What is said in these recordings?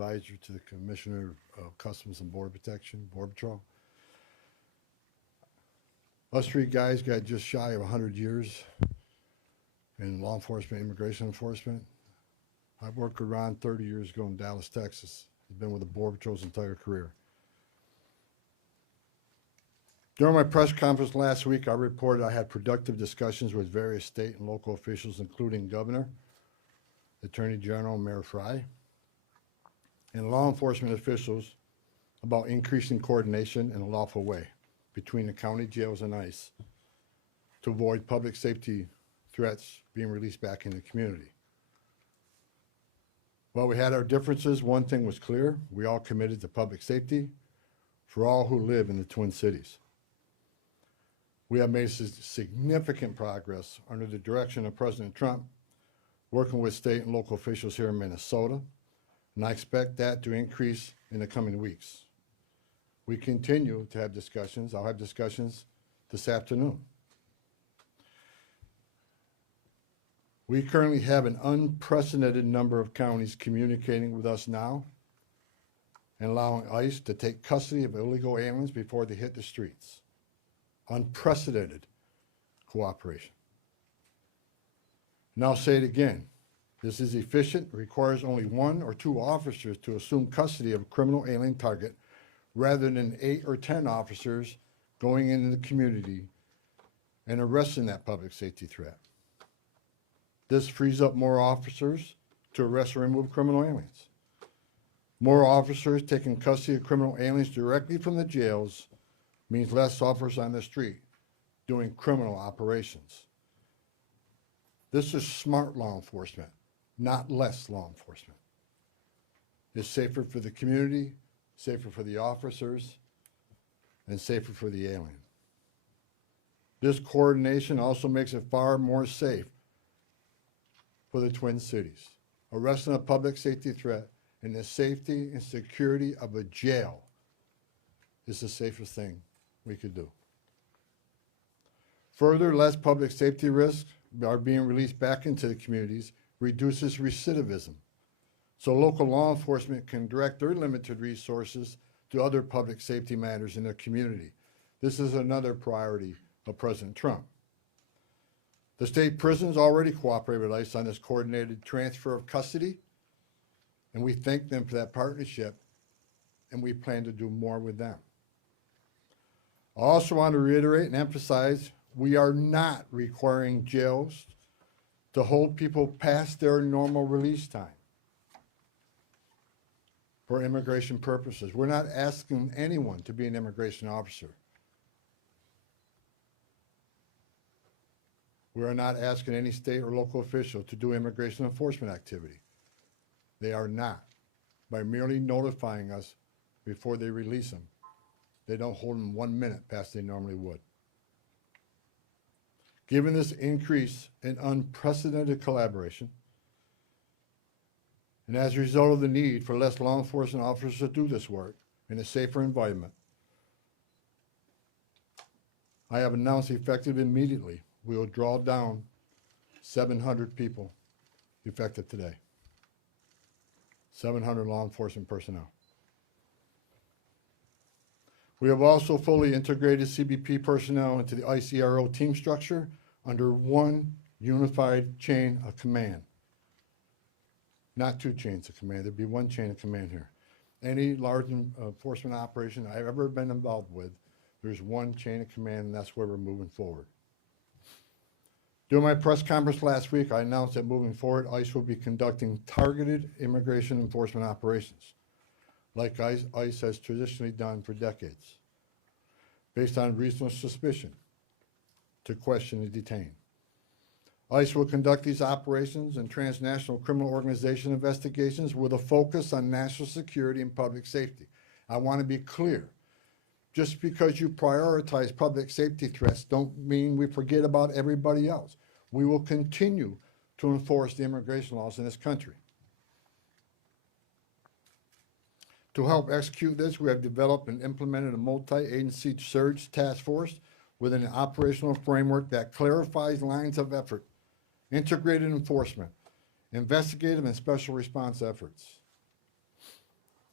advisor to the Commissioner of Customs and Border Protection, Border Patrol. Us three guys got just shy of 100 years in law enforcement, immigration enforcement. I worked with Ron 30 years ago in Dallas, Texas. He's been with the Border Patrol's entire career. During my press conference last week, I reported I had productive discussions with various state and local officials, including Governor, Attorney General, Mayor Frey, and law enforcement officials about increasing coordination in a lawful way between the county jails and ICE to avoid public safety threats being released back in the community. While we had our differences, one thing was clear: we all committed to public safety for all who live in the Twin Cities. We have made significant progress under the direction of President Trump, working with state and local officials here in Minnesota, and I expect that to increase in the coming weeks. We continue to have discussions. I'll have discussions this afternoon. We currently have an unprecedented number of counties communicating with us now and allowing ICE to take custody of illegal aliens before they hit the streets. Unprecedented cooperation. And I'll say it again. This is efficient, requires only 1 or 2 officers to assume custody of a criminal alien target rather than 8 or 10 officers going into the community and arresting that public safety threat. This frees up more officers to arrest or remove criminal aliens. More officers taking custody of criminal aliens directly from the jails means less officers on the street doing criminal operations. This is smart law enforcement, not less law enforcement. It's safer for the community, safer for the officers, and safer for the alien. This coordination also makes it far more safe for the Twin Cities. Arresting a public safety threat in the safety and security of a jail is the safest thing we could do. Further, less public safety risks are being released back into the communities, reduces recidivism, so local law enforcement can direct their limited resources to other public safety matters in their community. This is another priority of President Trump. The state prisons already cooperate with ICE on this coordinated transfer of custody, and we thank them for that partnership, and we plan to do more with them. I also want to reiterate and emphasize we are not requiring jails to hold people past their normal release time for immigration purposes. We're not asking anyone to be an immigration officer. We are not asking any state or local official to do immigration enforcement activity. They are not. By merely notifying us before they release them, they don't hold them 1 minute past they normally would. Given this increase in unprecedented collaboration, and as a result of the need for less law enforcement officers to do this work in a safer environment, I have announced effective immediately, we will draw down 700 people effective today. 700 law enforcement personnel. We have also fully integrated CBP personnel into the ICE ERO team structure under one unified chain of command. Not 2 chains of command, there'd be 1 chain of command here. Any large enforcement operation I've ever been involved with, there's 1 chain of command, and that's where we're moving forward. During my press conference last week, I announced that moving forward, ICE will be conducting targeted immigration enforcement operations, like ICE has traditionally done for decades, based on reasonable suspicion to question and detain. ICE will conduct these operations and transnational criminal organization investigations with a focus on national security and public safety. I want to be clear. Just because you prioritize public safety threats don't mean we forget about everybody else. We will continue to enforce the immigration laws in this country. To help execute this, we have developed and implemented a multi-agency surge task force with an operational framework that clarifies lines of effort, integrated enforcement, investigative and special response efforts.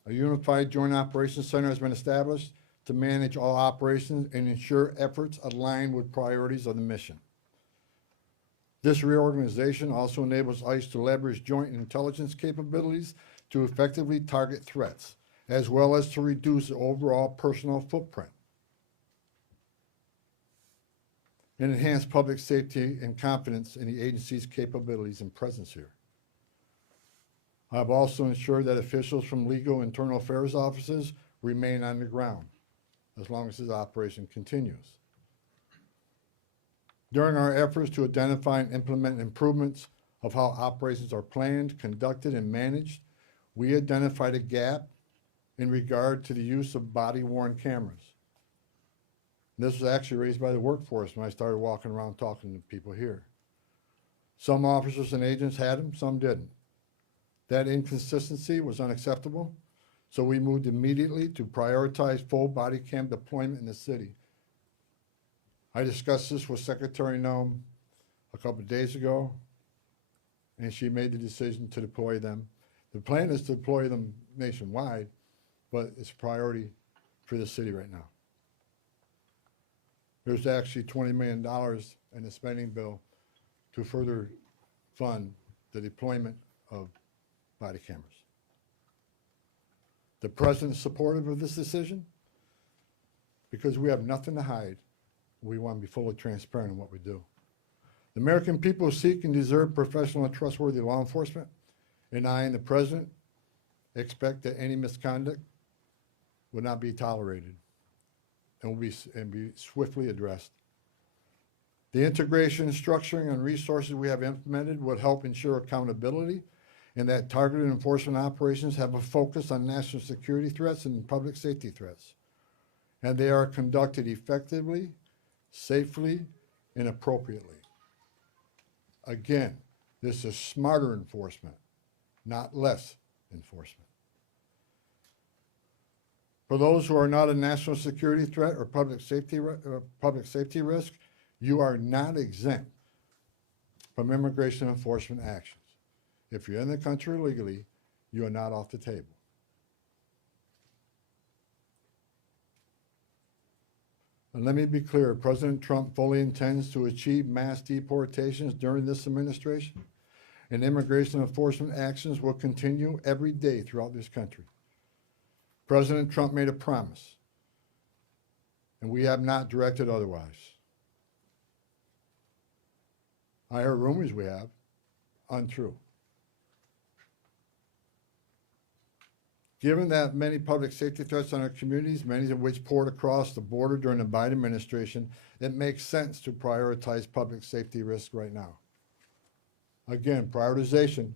A unified joint operations center has been established to manage all operations and ensure efforts align with priorities of the mission. This reorganization also enables ICE to leverage joint intelligence capabilities to effectively target threats, as well as to reduce the overall personnel footprint and enhance public safety and confidence in the agency's capabilities and presence here. I've also ensured that officials from legal internal affairs offices remain on the ground as long as this operation continues. During our efforts to identify and implement improvements of how operations are planned, conducted, and managed, we identified a gap in regard to the use of body-worn cameras. This was actually raised by the workforce when I started walking around talking to people here. Some officers and agents had them, some didn't. That inconsistency was unacceptable, so we moved immediately to prioritize full body cam deployment in the city. I discussed this with Secretary Noem a couple of days ago, and she made the decision to deploy them. The plan is to deploy them nationwide, but it's a priority for the city right now. There's actually $20 million in the spending bill to further fund the deployment of body cameras. The President's supportive of this decision because we have nothing to hide. We want to be fully transparent in what we do. The American people seek and deserve professional and trustworthy law enforcement, and I and the President expect that any misconduct will not be tolerated and will be swiftly addressed. The integration, structuring, and resources we have implemented would help ensure accountability and that targeted enforcement operations have a focus on national security threats and public safety threats, and they are conducted effectively, safely, and appropriately. Again, this is smarter enforcement, not less enforcement. For those who are not a national security threat or public safety risk, you are not exempt from immigration enforcement actions. If you're in the country illegally, you are not off the table. And let me be clear, President Trump fully intends to achieve mass deportations during this administration, and immigration enforcement actions will continue every day throughout this country. President Trump made a promise, and we have not directed otherwise. I heard rumors we have, untrue. Given that many public safety threats on our communities, many of which poured across the border during the Biden administration, it makes sense to prioritize public safety risks right now. Again, prioritization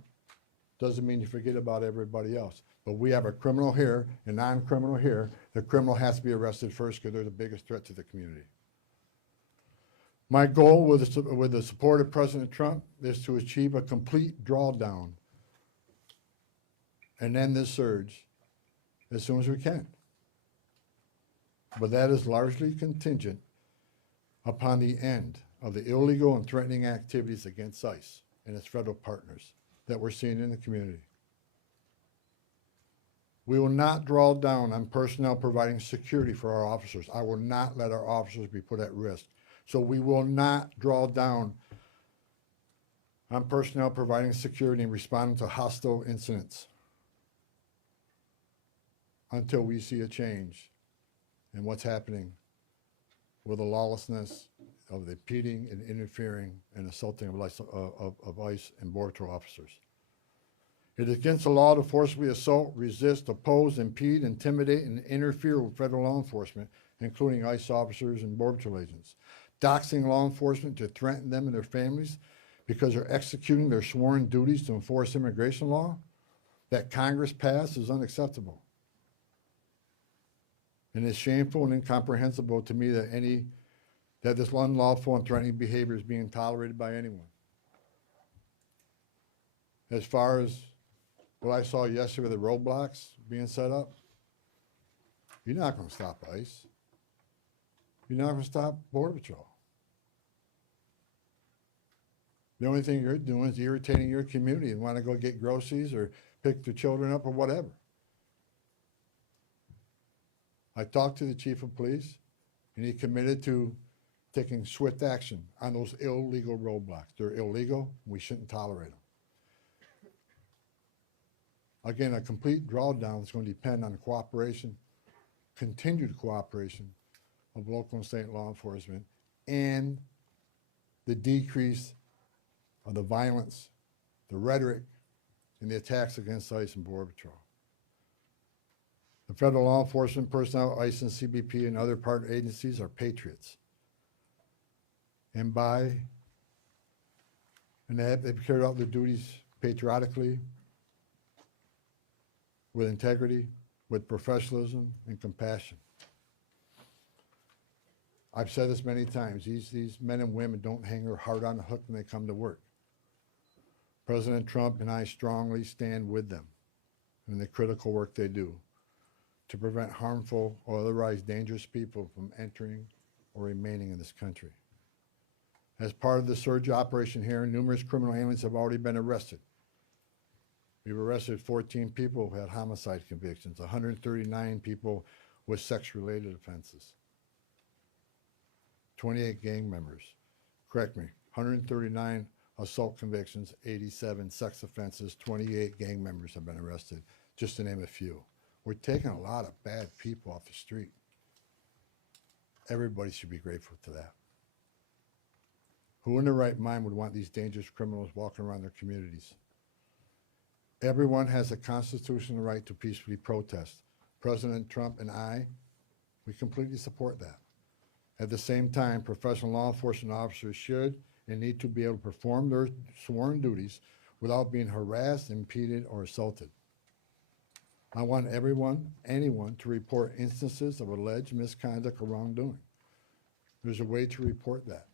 doesn't mean you forget about everybody else. But we have a criminal here, a non-criminal here. The criminal has to be arrested first because they're the biggest threat to the community. My goal with the support of President Trump is to achieve a complete drawdown and end this surge as soon as we can. But that is largely contingent upon the end of the illegal and threatening activities against ICE and its federal partners that we're seeing in the community. We will not draw down on personnel providing security for our officers. I will not let our officers be put at risk. So we will not draw down on personnel providing security and responding to hostile incidents until we see a change in what's happening with the lawlessness of the impeding and interfering and assaulting of ICE and Border Patrol officers. It is against the law to forcibly assault, resist, oppose, impede, intimidate, and interfere with federal law enforcement, including ICE officers and Border Patrol agents. Doxing law enforcement to threaten them and their families because they're executing their sworn duties to enforce immigration law that Congress passed is unacceptable. And it's shameful and incomprehensible to me that this unlawful and threatening behavior is being tolerated by anyone. As far as what I saw yesterday with the roadblocks being set up, you're not going to stop ICE. You're not going to stop Border Patrol. The only thing you're doing is irritating your community and want to go get groceries or pick their children up or whatever. I talked to the chief of police, and he committed to taking swift action on those illegal roadblocks. They're illegal. We shouldn't tolerate them. Again, a complete drawdown is going to depend on the cooperation, continued cooperation of local and state law enforcement, and the decrease of the violence, the rhetoric, and the attacks against ICE and Border Patrol. The federal law enforcement personnel, ICE and CBP, and other partner agencies are patriots. And they've carried out their duties patriotically, with integrity, with professionalism, and compassion. I've said this many times, these men and women don't hang their heart on the hook when they come to work. President Trump and I strongly stand with them in the critical work they do to prevent harmful or otherwise dangerous people from entering or remaining in this country. As part of the surge operation here, numerous criminal aliens have already been arrested. We've arrested 14 people who had homicide convictions, 139 people with sex-related offenses, 28 gang members. Correct me, 139 assault convictions, 87 sex offenses, 28 gang members have been arrested, just to name a few. We're taking a lot of bad people off the street. Everybody should be grateful to that. Who in their right mind would want these dangerous criminals walking around their communities? Everyone has a constitutional right to peacefully protest. President Trump and I, we completely support that. At the same time, professional law enforcement officers should and need to be able to perform their sworn duties without being harassed, impeded, or assaulted. I want anyone to report instances of alleged misconduct or wrongdoing. There's a way to report that.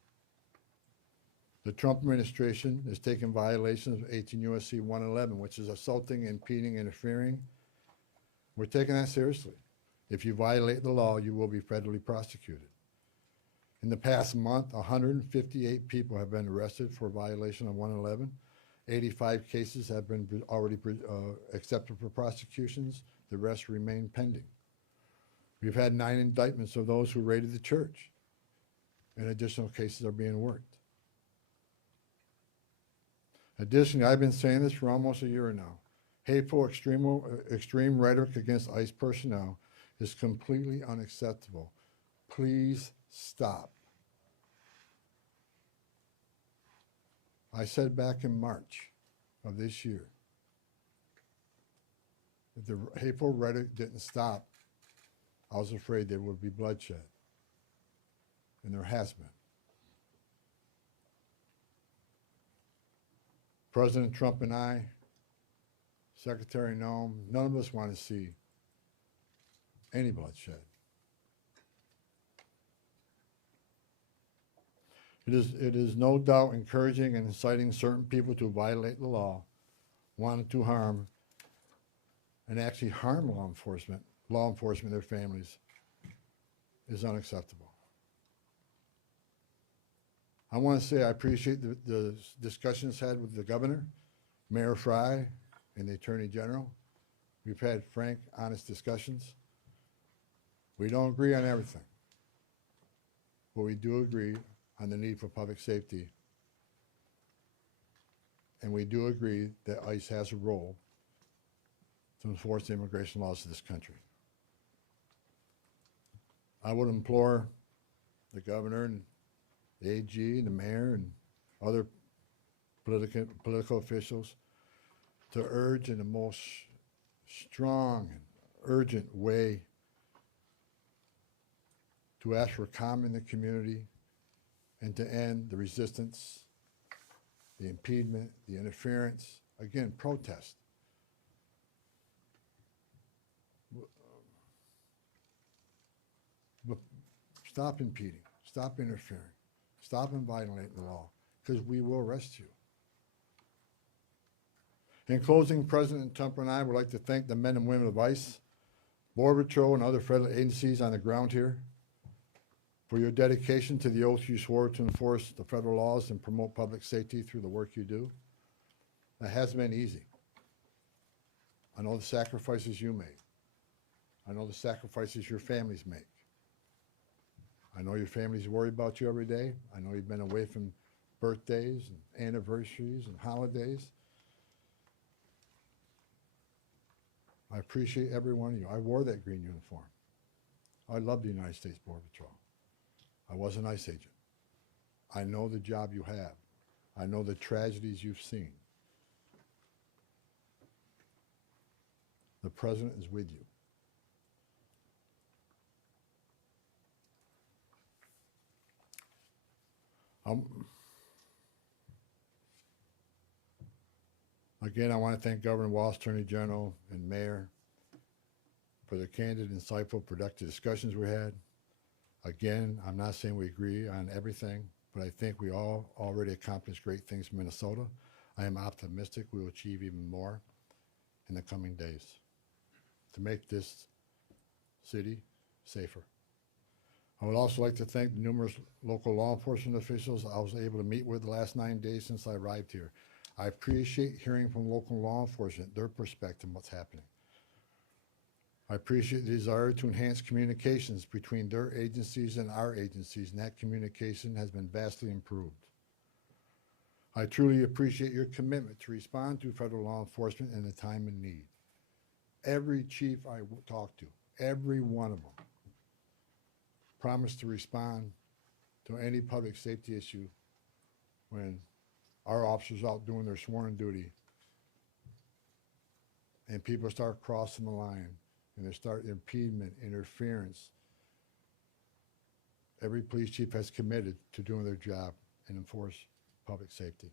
The Trump administration is taking violations of 18 U.S.C. 111, which is assaulting, impeding, interfering. We're taking that seriously. If you violate the law, you will be federally prosecuted. In the past month, 158 people have been arrested for violation of 111. 85 cases have been already accepted for prosecutions. The rest remain pending. We've had 9 indictments of those who raided the church, and additional cases are being worked. Additionally, I've been saying this for almost a year now. Hateful, extreme rhetoric against ICE personnel is completely unacceptable. Please stop. I said back in March of this year, if the hateful rhetoric didn't stop, I was afraid there would be bloodshed. And there has been. President Trump and I, Secretary Noem, none of us want to see any bloodshed. It is no doubt encouraging and inciting certain people to violate the law, wanting to harm and actually harm law enforcement, and their families, is unacceptable. I want to say I appreciate the discussions had with the governor, Mayor Fry, and the Attorney General. We've had frank, honest discussions. We don't agree on everything, but we do agree on the need for public safety. And we do agree that ICE has a role to enforce the immigration laws of this country. I would implore the governor and the AG and the mayor and other political officials to urge in the most strong and urgent way to ask for calm in the community and to end the resistance, the impediment, the interference, again, protest. But stop impeding, stop interfering, stop violating the law, because we will arrest you. In closing, President Trump and I would like to thank the men and women of ICE, Border Patrol, and other federal agencies on the ground here for your dedication to the oath you swore to enforce the federal laws and promote public safety through the work you do. That hasn't been easy. I know the sacrifices you made. I know the sacrifices your families make. I know your families worry about you every day. I know you've been away from birthdays and anniversaries and holidays. I appreciate every one of you. I wore that green uniform. I love the United States Border Patrol. I was an ICE agent. I know the job you have. I know the tragedies you've seen. The President is with you. Again, I want to thank Governor Walz, Attorney General, and Mayor for the candid, insightful, productive discussions we had. Again, I'm not saying we agree on everything, but I think we all already accomplished great things in Minnesota. I am optimistic we will achieve even more in the coming days to make this city safer. I would also like to thank the numerous local law enforcement officials I was able to meet with the last 9 days since I arrived here. I appreciate hearing from local law enforcement, their perspective on what's happening. I appreciate the desire to enhance communications between their agencies and our agencies, and that communication has been vastly improved. I truly appreciate your commitment to respond to federal law enforcement in a time of need. Every chief I talked to, every one of them, promised to respond to any public safety issue when our officers out doing their sworn duty and people start crossing the line and they start impediment, interference. Every police chief has committed to doing their job and enforce public safety.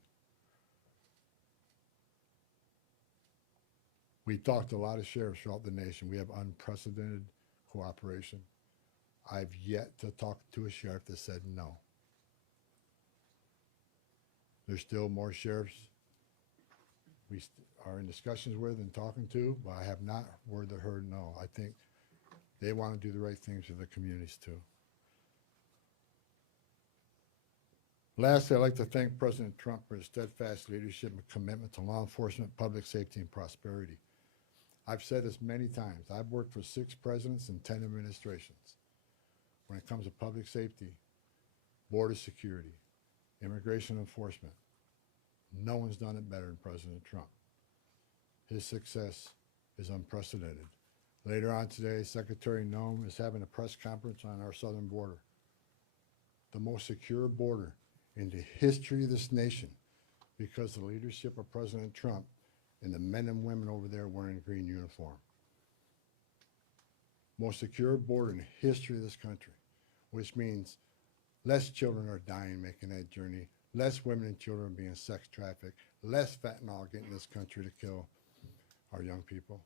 We talked to a lot of sheriffs throughout the nation. We have unprecedented cooperation. I've yet to talk to a sheriff that said no. There's still more sheriffs we are in discussions with and talking to, but I have not word that heard no. I think they want to do the right things for the communities too. Lastly, I'd like to thank President Trump for his steadfast leadership and commitment to law enforcement, public safety, and prosperity. I've said this many times. I've worked for 6 presidents and 10 administrations. When it comes to public safety, border security, immigration enforcement, no one's done it better than President Trump. His success is unprecedented. Later on today, Secretary Noem is having a press conference on our southern border, the most secure border in the history of this nation, because of the leadership of President Trump and the men and women over there wearing a green uniform. Most secure border in the history of this country, which means less children are dying making that journey, less women and children being sex trafficked, less fentanyl getting this country to kill our young people,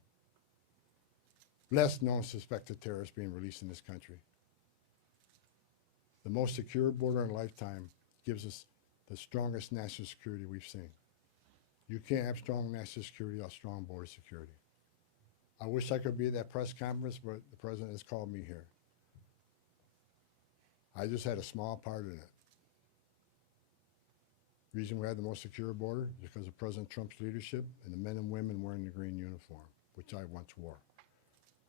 less known suspected terrorists being released in this country. The most secure border in a lifetime gives us the strongest national security we've seen. You can't have strong national security without strong border security. I wish I could be at that press conference, but the president has called me here. I just had a small part in it. The reason we have the most secure border is because of President Trump's leadership and the men and women wearing the green uniform, which I once wore.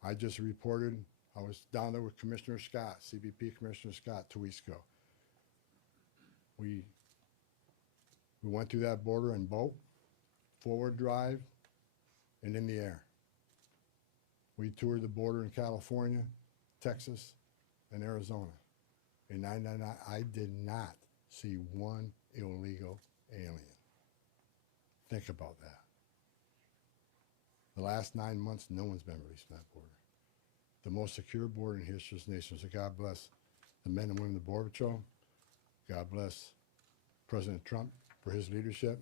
I just reported, I was down there with Commissioner Scott, CBP Commissioner Scott, 2 weeks ago. We went through that border in boat, forward drive, and in the air. We toured the border in California, Texas, and Arizona. And I did not see one illegal alien. Think about that. The last 9 months, no one's been released from that border. The most secure border in history of this nation. So God bless the men and women of the Border Patrol. God bless President Trump for his leadership.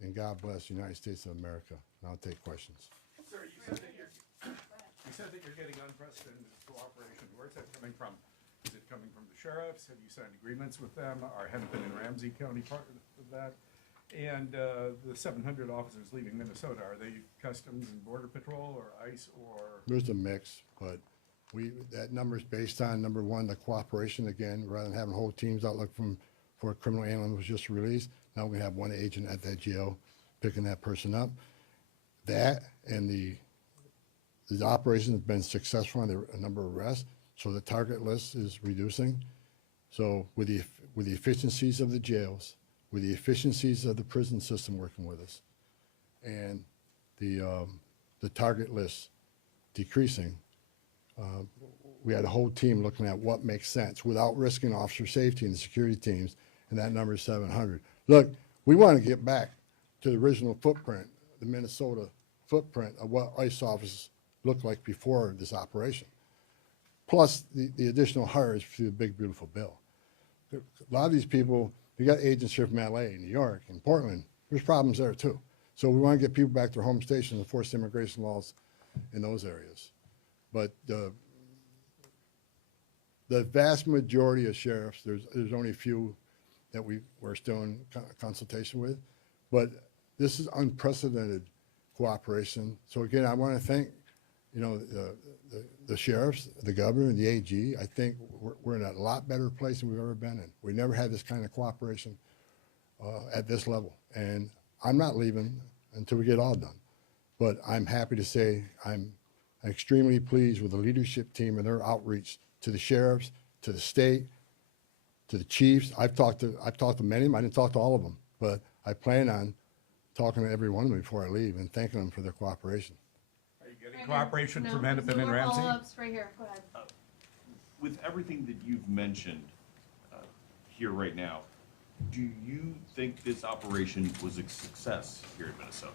And God bless the United States of America. And I'll take questions. Sir, you said that you're getting unprecedented cooperation. Where's that coming from? Is it coming from the sheriffs? Have you signed agreements with them? Are Hennepin and Ramsey County part of that? And the 700 officers leaving Minnesota, are they Customs and Border Patrol or ICE or? There's a mix, but that number is based on, number one, the cooperation. Again, rather than having whole teams out looking for a criminal alien was just released, now we have one agent at that jail picking that person up. That and the the operation has been successful on the number of arrests, so the target list is reducing. So with the efficiencies of the jails, with the efficiencies of the prison system working with us, and the target list decreasing, we had a whole team looking at what makes sense without risking officer safety and the security teams, and that number is 700. Look, we want to get back to the original footprint, the Minnesota footprint of what ICE officers looked like before this operation, plus the additional hires through the big, beautiful bill. A lot of these people, you got agents here from LA, New York, and Portland, there's problems there too. So we want to get people back to their home stations and enforce immigration laws in those areas. But the vast majority of sheriffs, there's only a few that we're still in consultation with, but this is unprecedented cooperation. So again, I want to thank, the sheriffs, the governor, and the AG. I think we're in a lot better place than we've ever been in. We never had this kind of cooperation at this level, and I'm not leaving until we get all done. But I'm happy to say I'm extremely pleased with the leadership team and their outreach to the sheriffs, to the state, to the chiefs. I've talked to many of them. I didn't talk to all of them, but I plan on talking to every one of them before I leave and thanking them for their cooperation. Are you getting cooperation from Hennepin and No Ramsey? follow-ups right here, go ahead. With everything that you've mentioned here right now, do you think this operation was a success here in Minnesota?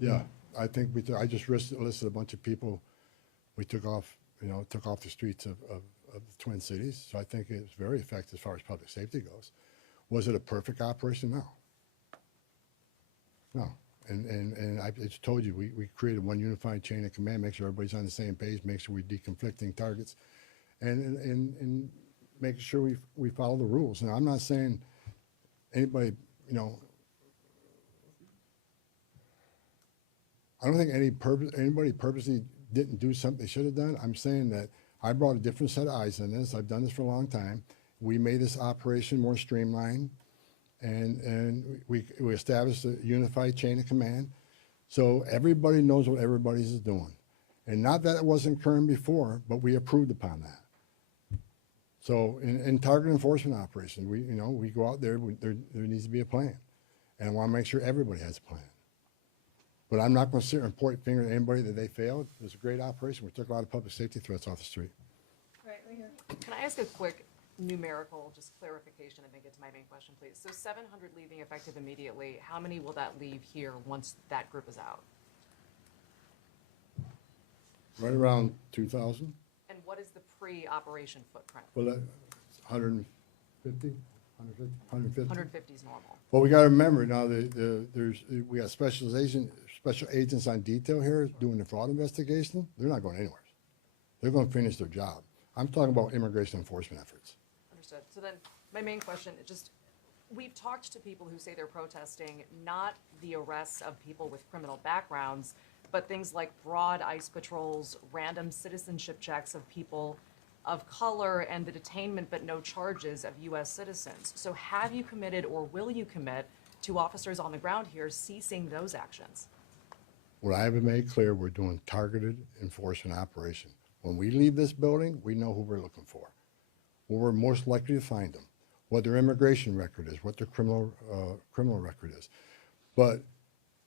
Yeah, I think I just listed a bunch of people we took off the streets of the Twin Cities. So I think it was very effective as far as public safety goes. Was it a perfect operation? No. No. And I just told you, we created one unified chain of command, make sure everybody's on the same page, make sure we're deconflicting targets, and making sure we follow the rules. And I'm not saying anybody, I don't think anybody purposely didn't do something they should have done. I'm saying that I brought a different set of eyes on this. I've done this for a long time. We made this operation more streamlined, and we established a unified chain of command. So everybody knows what everybody's doing. And not that it wasn't current before, but we approved upon that. So in target enforcement operations, we go out there, there needs to be a plan. And I want to make sure everybody has a plan. But I'm not going to sit and point finger at anybody that they failed. It was a great operation. We took a lot of public safety threats off the street. Right here. Can I ask a quick numerical, just clarification, and then get to my main question, please? So 700 leaving effective immediately. How many will that leave here once that group is out? Right around 2,000. And what is the pre-operation footprint? Well, 150, 150. 150 is normal. Well, we got to remember now, we got special agents on detail here doing the fraud investigation. They're not going anywhere. They're going to finish their job. I'm talking about immigration enforcement efforts. Understood. So then my main question, we've talked to people who say they're protesting not the arrests of people with criminal backgrounds, but things like broad ICE patrols, random citizenship checks of people of color, and the detainment but no charges of U.S. citizens. So have you committed or will you commit to officers on the ground here ceasing those actions? What I have made clear, we're doing targeted enforcement operation. When we leave this building, we know who we're looking for, where we're most likely to find them, what their immigration record is, what their criminal record is. But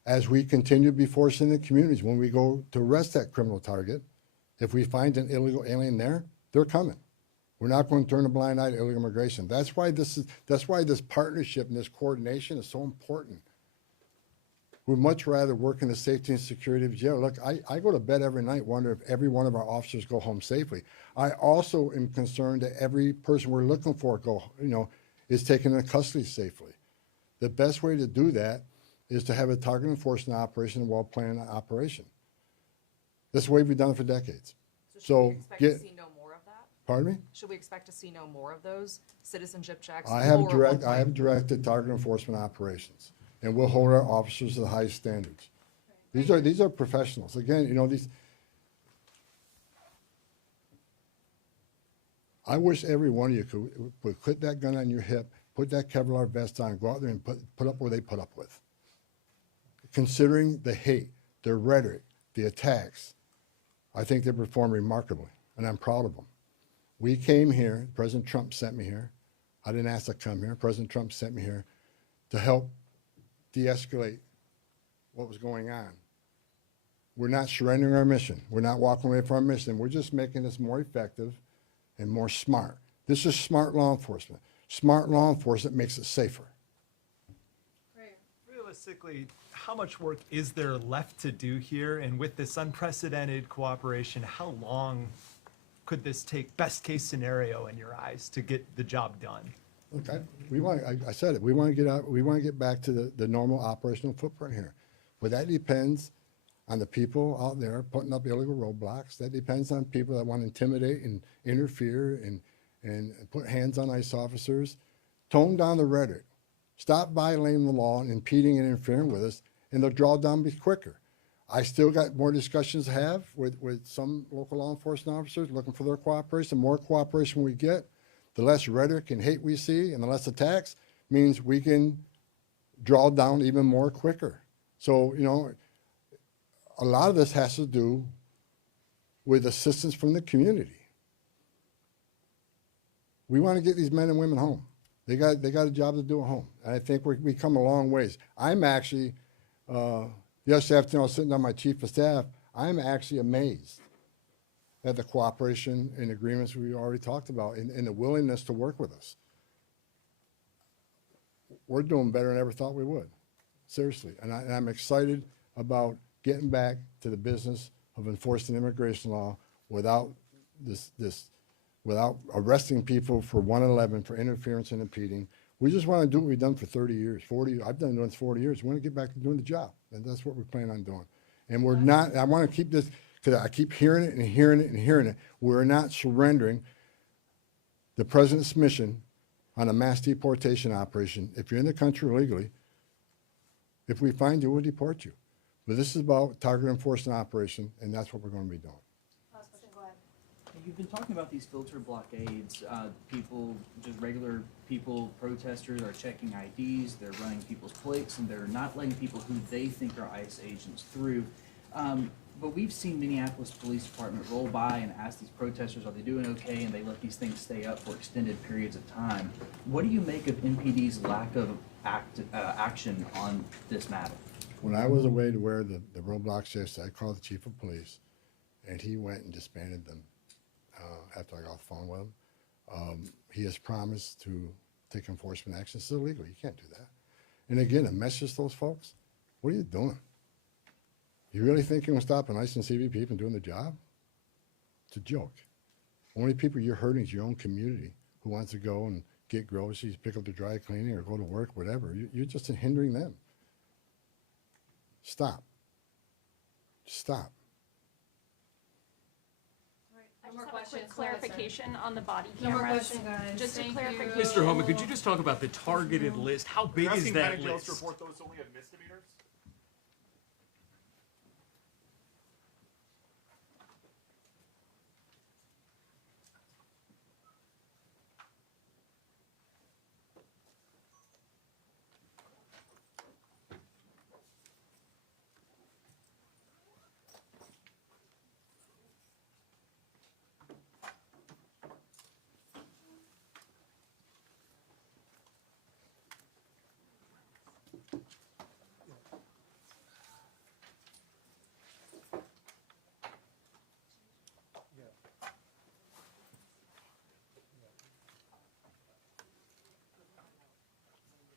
as we continue to be forced in the communities, when we go to arrest that criminal target, if we find an illegal alien there, they're coming. We're not going to turn a blind eye to illegal immigration. That's why this partnership and this coordination is so important. We'd much rather work in the safety and security of jail. Look, I go to bed every night wondering if every one of our officers go home safely. I also am concerned that every person we're looking for is taken into custody safely. The best way to do that is to have a target enforcement operation, a well-planned operation. This is the way we've done it for decades. So should we expect to see no more of that? Pardon me? Should we expect to see no more of those citizenship checks? I have directed target enforcement operations, and we'll hold our officers to the highest standards. These are professionals. Again, I wish every one of you could put that gun on your hip, put that Kevlar vest on, go out there and put up where they put up with. Considering the hate, the rhetoric, the attacks, I think they performed remarkably, and I'm proud of them. We came here, President Trump sent me here. I didn't ask to come here. President Trump sent me here to help de-escalate what was going on. We're not surrendering our mission. We're not walking away from our mission. We're just making this more effective and more smart. This is smart law enforcement. Smart law enforcement makes it safer. Right. Realistically, how much work is there left to do here? And with this unprecedented cooperation, how long could this take, best case scenario in your eyes, to get the job done? Look, I said it. We want to get out. We want to get back to the normal operational footprint here, but that depends on the people out there putting up illegal roadblocks. That depends on people that want to intimidate and interfere and put hands on ICE officers. Tone down the rhetoric. Stop violating the law and impeding and interfering with us, and they'll draw down be quicker. I still got more discussions to have with some local law enforcement officers looking for their cooperation. The more cooperation we get, the less rhetoric and hate we see, and the less attacks means we can draw down even more quicker. So, you know, a lot of this has to do with assistance from the community. We want to get these men and women home. They got a job to do at home. And I think we come a long ways. I'm actually, yesterday afternoon I was sitting down with my chief of staff, I'm actually amazed at the cooperation and agreements we already talked about and the willingness to work with us. We're doing better than I ever thought we would, seriously. And I'm excited about getting back to the business of enforcing immigration law without without arresting people for 111 for interference and impeding. We just want to do what we've done for 30 years, 40. I've done this 40 years. We want to get back to doing the job, and that's what we plan on doing. And we're not. I want to keep this because I keep hearing it and hearing it and hearing it. We're not surrendering the president's mission on a mass deportation operation. If you're in the country illegally, if we find you, we'll deport you. But this is about target enforcement operation, and that's what we're going to be doing. Last question, go ahead. You've been talking about these filter blockades. People, just regular people, protesters are checking IDs, they're running people's plates, and they're not letting people who they think are ICE agents through. But we've seen Minneapolis Police Department roll by and ask these protesters, are they doing okay? And they let these things stay up for extended periods of time. What do you make of MPD's lack of action on this matter? When I was away to wear the roadblock shifts, I called the chief of police, and he went and disbanded them after I got off the phone with him. He has promised to take enforcement action. It's illegal. You can't do that. And again, a message to those folks, what are you doing? You really think you're going to stop an ICE and CBP from doing the job? It's a joke. Only people you're hurting is your own community who wants to go and get groceries, pick up the dry cleaning, or go to work, whatever. You're just hindering them. Stop. Stop. No more I just have a questions. quick Go ahead, sir. clarification on the body No more cameras. questions, guys. Just a Thank clarification. you. Mr. Homan, could you just talk about the targeted list? How big is that list? report those only had misdemeanors?